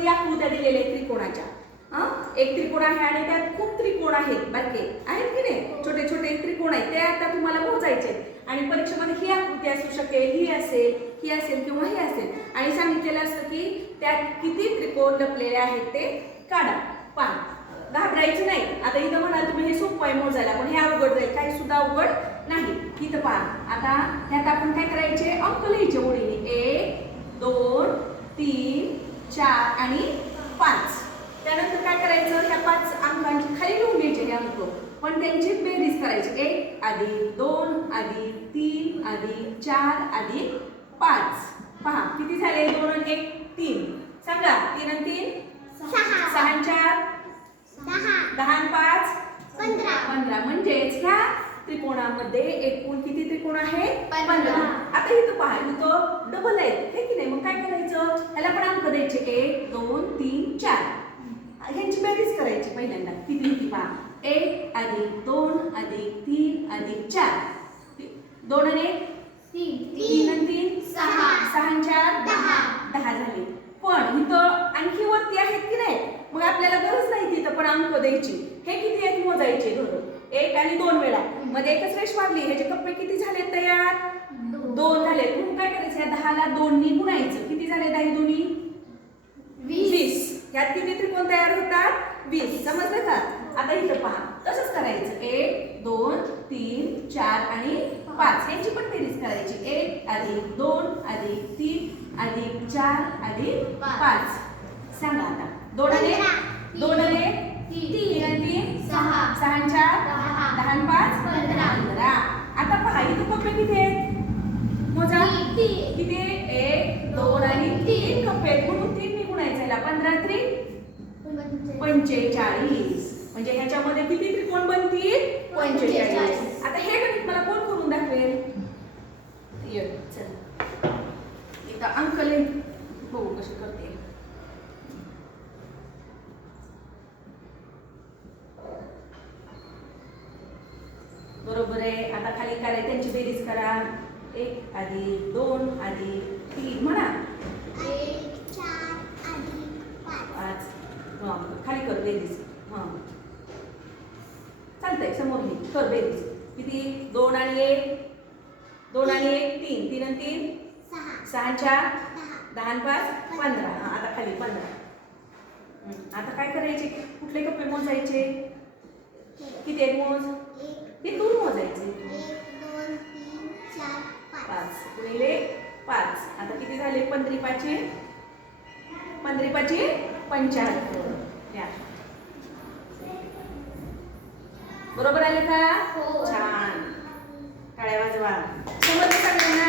वरती आकृत्या दिलेल्या आहेत त्रिकोणाच्या. एक त्रिकोण आहे आणि त्यात खूप त्रिकोण आहेत. बारके. आहेत की नाही? छोटे छोटे त्रिकोण आहेत. ते आता तुम्हाला मोजायचे आणि परीक्षेमध्ये ही आकृती असू शकेल ही असेल ही असेल किंवा ही असेल. आणि सांगितलेलं असतं की त्यात किती त्रिकोण लपलेले आहेत ते काढा. पहा. घाबरायचं नाही. आता इथं म्हणाल तुम्ही हे सोपं आहे मोजायला पण हे अवघड जाईल. काही सुद्धा अवघड नाही. इथं पहा. आता ह्यात आपण काय करायचे? अंक लिहायचे ओळीने एक दोन तीन चार आणि पाच. त्यानंतर काय करायचं? ह्या पाच अंकांची खाली लिहून घ्यायचे हे अंक. पण त्यांची बेरीज करायची. एक अधिक दोन अधिक तीन अधिक चार अधिक पाच. पहा किती झाले? दोन आणि एक तीन. सांगा. तीन आणि तीन? सहा. चार? दहा पाच? पंधरा. पंधरा. म्हणजेच ह्या त्रिकोणामध्ये एकूण किती त्रिकोण आहेत पंधरा. आता इथं पहा इथं डबल आहेत. हे की नाही? मग काय करायचं? ह्याला पण द्यायचे एक दोन तीन चार. ह्यांची बेरीज करायची पहिल्यांदा. किती किती पहा. एक अधिक दोन अधिक तीन अधिक चार. दोन आणि एक? तीन. तीन आणि तीन? सहा. सहा चार? दहा. दहा. झाले. पण इथं आणखी वरती आहेत की नाही मग आपल्याला गरज नाही तिथं पण अंक द्यायची. हे किती आहेत? मोजायचे धरून एक आणि दोन वेळा. मध्ये एकच रेष मारली. ह्याचे कप्पे किती झाले तयार? दोन. झाले. म्हणून काय करायचं? या दहाला दोननी गुणायचं. किती झाले दहा दोन्ही? ह्यात किती त्रिकोण तयार होतात? वीस. समजलं का? आता इथं पहा. तसंच करायचं. एक दोन तीन चार आणि पाच. यांची पण बेरीज करायची. एक अधिक दोन अधिक तीन अधिक चार अधिक पाच. सांगा आता. दोन आणि पंधरा. दोन आणि तीन. तीन. सहा. सहा. चार दहा. पाच. पंधरा. पंधरा आता पहा इथं कप्पे किती आहेत मोजा तीन. किती एक दोन आणि तीन कप्पे आहेत म्हणून तीन निघून यायचं याला पंधरा त्रिक पंचेचाळीस. म्हणजे ह्याच्यामध्ये किती त्रिकोण बनतील? पंचेचाळीस. आता हे गणित मला कोण करून दाखवेल? ये चल. इथं अंक बघू कशी करते. बरोबर आहे. आता खाली काय त्यांची बेरीज करा. एक आधी दोन आधी तीन म्हणा एक चार अधिक पाच पाच हा, खाली कर बेरीज. हां. चालतंय समोर लिह कर बेरीज. किती? दोन आणि एक. दोन आणि एक तीन. तीन आणि तीन? सहा. चार दहा. पाच? पंधरा. हा, आता खाली पंधरा. आता काय करायचे? कुठले कप्पे मोजायचे? किती आहेत मोज? एक. ते दोन मोजायचे. एक पाच. गुणिले पाच. आता किती झाले? पंधरी पाचे पंधरी पाचे पंच्याहत्तर. बरोबर आले का? हो. छान. काळ्या वाजवा समजलं सगळ्यांना